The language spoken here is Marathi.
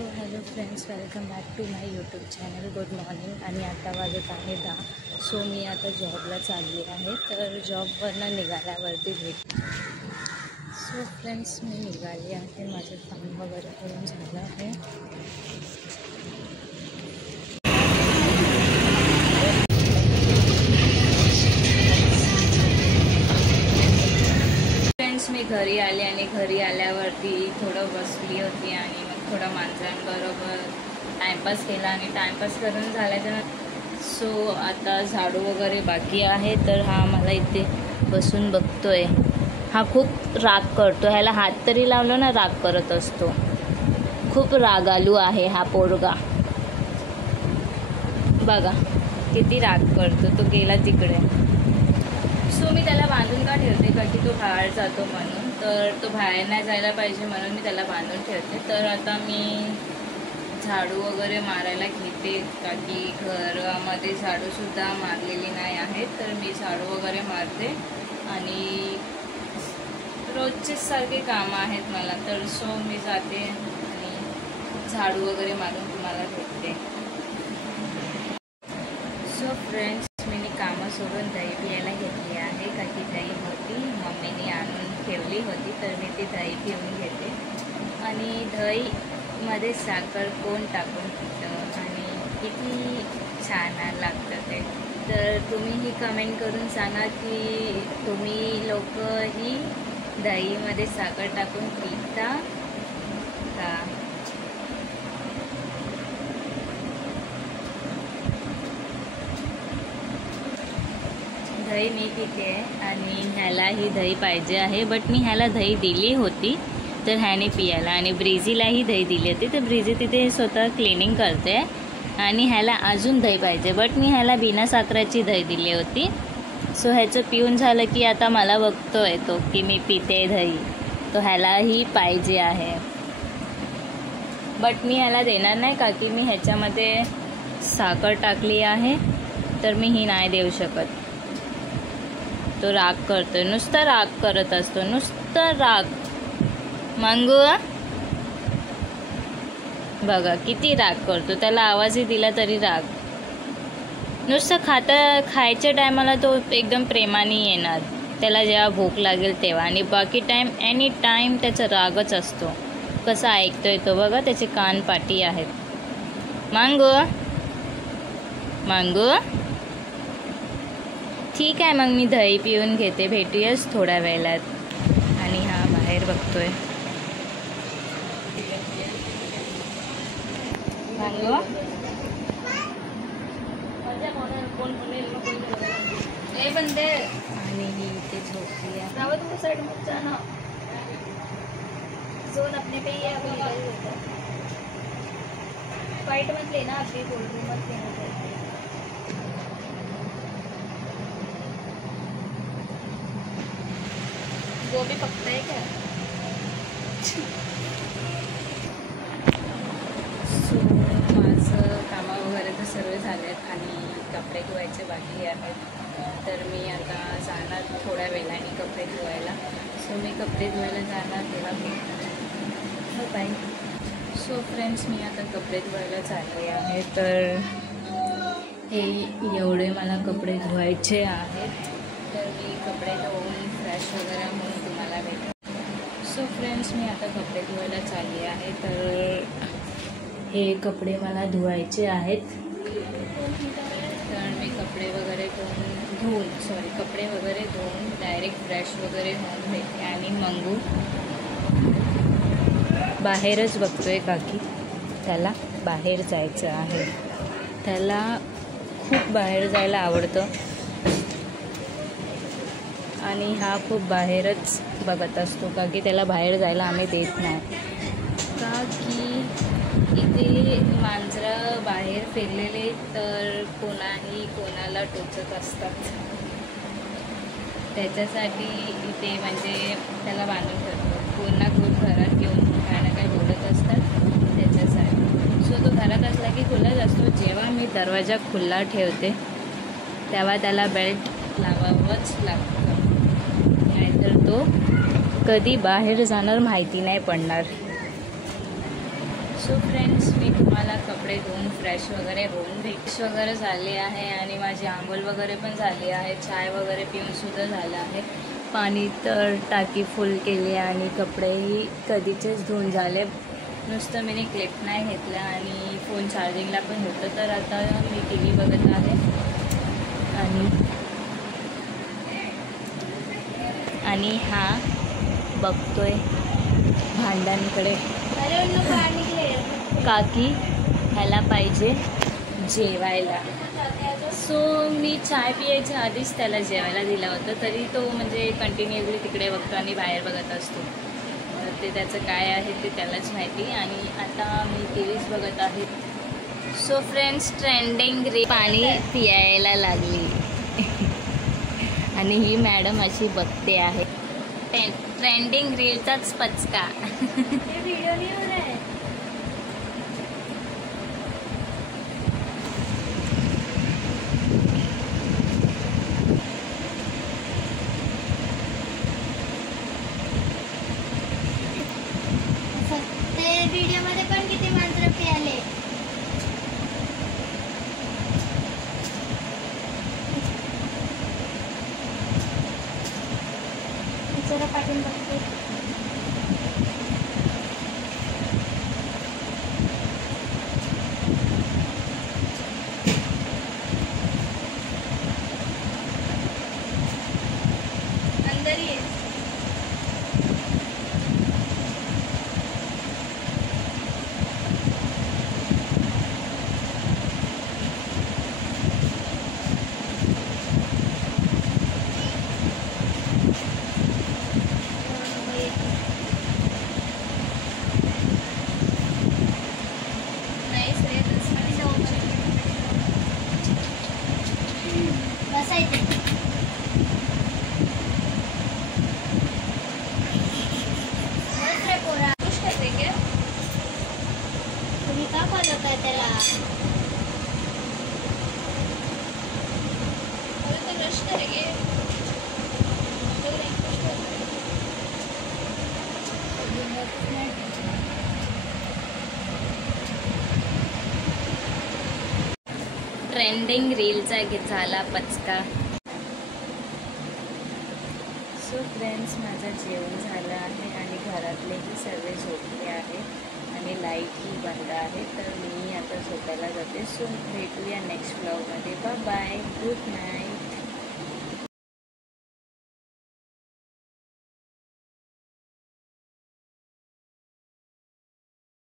So hello friends, welcome back to my YouTube channel. Good morning. आणि आता वाजत आहे 10. सो मी आता जॉबला चालली आहे, तर जॉबवरनं निघाल्यावरती भेट. सो फ्रेंड्स, मी निघाली आहे, माझं काम वगैरे करून झालं आहे. फ्रेंड्स, मी घरी आले आणि घरी आल्यावरती थोडं बसली होती आणि मग थोडं माणसांबरोबर टाईमपास केला आणि टाईमपास करून झाल्याच्यानंतर सो आता झाडू वगैरे बाकी आहे. तर हा मला इथे बसून बघतोय. हा खूप राग करतो. ह्याला हात तरी लावलो ना राग करत असतो. खूप रागालू आहे हा पोरगा. बघा किती राग करतो. तो गेला तिकडे. सो मी त्याला बांधून का ठेवते, का की तो बाहेर जातो म्हणून. तर तो बाहेर नाही जायला पाहिजे म्हणून मी त्याला बांधून ठेवते. तर आता मी झाडू वगैरे मारायला घेते, का की घरामध्ये झाडूसुद्धा मारलेली नाही आहे. तर मी झाडू वगैरे मारते आणि रोजचेच सारखे कामं आहेत मला. तर सो मी जाते आणि झाडू वगैरे मारून तुम्हाला भेटते. सो फ्रेंड्स, मी कामं सोडून दही पियायला घेतली आहे, का की दही होती, मम्मीने आणून ठेवली होती. तर मी ती दही पिऊन घेते. आणि दहीमध्ये साखर कोण टाकून पितं आणि किती छान लागतं ते. तर तुम्हीही कमेंट करून सांगा की तुम्ही लोक ही दहीमध्ये साखर टाकून पिता का. दही मी पिते आणि ह्यालाही दही पाहिजे आहे. बट मी ह्याला दही दिली होती तर ह्याने पियाला. आणि ब्रिझीलाही दही दिली होती, तर ब्रिझी तिथे स्वतः क्लिनिंग करते आणि ह्याला अजून दही पाहिजे. बट मी ह्याला बिना साखरेची दही दिली होती. सो ह्याचं पिऊन झालं की आता मला बघतोय तो की मी पिते दही, तो ह्यालाही पाहिजे आहे. बट मी ह्याला देणार नाही, का की मी ह्याच्यामध्ये साखर टाकली आहे. तर मी ही नाही देऊ शकत. तो राग करतोय, नुसता राग करत असतो, नुसतं राग. मांगू बघा किती राग करतो. त्याला आवाजही दिला तरी राग. नुसतं खायच्या टायमाला तो एकदम प्रेमाने येणार, त्याला जेव्हा भूक लागेल तेव्हा. आणि बाकी टाईम एनी टाईम त्याचा रागच असतो. कसा ऐकतोय तो बघा, त्याचे कान पाटी आहेत. मांगू मांगू. ठीक आहे, मग मी दही पिऊन घेते. भेटूयाच थोड्या वेळात. आणि हा बाहेर बघतोय. मांगू बंदे. आणि ही इथे झोपली आहे. जोन अपने पे ही अवेलेबल होता है. फाइट मत लेना, अपनी कोल्ड मत लेना चाहिए. गोभी पकता है क्या? सो माझं कामं वगैरे तर सर्व झालेत आणि कपडे धुवायचे बाकी आहेत. तर मी आता जाणार थोड्या वेळाने कपडे धुवायला. सो मी कपडे धुवायला जाणार, तेव्हा भेटणार. बाय. सो फ्रेंड्स, मी आता कपडे धुवायला चालले आहे. तर हे एवढे मला कपडे धुवायचे आहेत. तर मी कपडे धुवून फ्रेश वगैरे म्हणून तुम्हाला भेटेल. सो फ्रेंड्स, मी आता कपडे धुवायला चालली आहे. तर हे कपडे मला धुवायचे आहेत. तर मी कपडे वगैरे धुवून डायरेक्ट फ्रेश वगैरे होऊन भेटते. आणि मंगू बाहेरच बघतोय, काकी त्याला बाहेर जायचं आहे. त्याला खूप बाहेर जायला आवडतं आणि हा खूप बाहेरच बघत असतो, का की त्याला बाहेर जायला आम्ही देत नाही. का की इथे मांजरं बाहेर फिरलेले तर कोणाला टोचत असतात. त्याच्यासाठी इथे म्हणजे त्याला बांधून ठेवतो. कोण घरात घेऊन काय ना काय बोलत असतात त्याच्यासाठी. सो तो घरात असला की खुलाच असतो. जेव्हा मी दरवाजा खुला ठेवते तेव्हा त्याला बेल्ट लावावंच लागतं, नाहीतर तो कधी बाहेर जाणार माहिती नाही पडणार. सो फ्रेंड्स, मी तुम्हाला कपडे धुवून फ्रेश वगैरे होऊन रिक्स वगैरे झाले आहे आणि माझी आंघोळ वगैरे पण झाली आहे. चाय वगैरे पिऊनसुद्धा झालं आहे. पाणी तर टाकी फुल केली आणि कपडेही कधीचेच धुवून झाले. नुसतं मी क्लिप नाही घेतला आणि फोन चार्जिंगला पण होतं. तर आता मी टी व्ही बघत आहे आणि हा बघतोय भांड्यांकडे. अरे उन लोग बाहर निकले. काकी ह्याला पाहिजे जेवायला. सो मी चाय पियायच्या आधीच त्याला जेवायला दिला होता, तरी तो म्हणजे कंटिन्युअसली तिकडे बघतो आणि बाहेर बघत असतो. तर ते त्याचं काय आहे ते त्यालाच माहिती. आणि आता मी टी व्हीच बघत आहे. सो फ्रेंड्स, ट्रेंडिंग रे पाणी पियायला लागली आणि ही मॅडम अशी बघते आहे. ट्रेंडिंग रीलचाच पचका. ये वीडियो नहीं हो रहा है. ते व्हिडिओ मध्ये पण किती मंत्र प्याले. जरा पाठवून बघते. अंदर ही है. नाही सर, तसं जाऊ बसायचं. तुम्ही का बोलवताय त्याला? ट्रेंडिंग रीलचा झाला पचका. सो फ्रेंड्स, माझं जेवण झालं आहे आणि घरातलेही सर्व झोपले आहेत आणि लाईटही बंद आहे. तर मी आता झोपायला जाते. सो भेटूया नेक्स्ट ब्लॉगमध्ये. Bye bye, good night.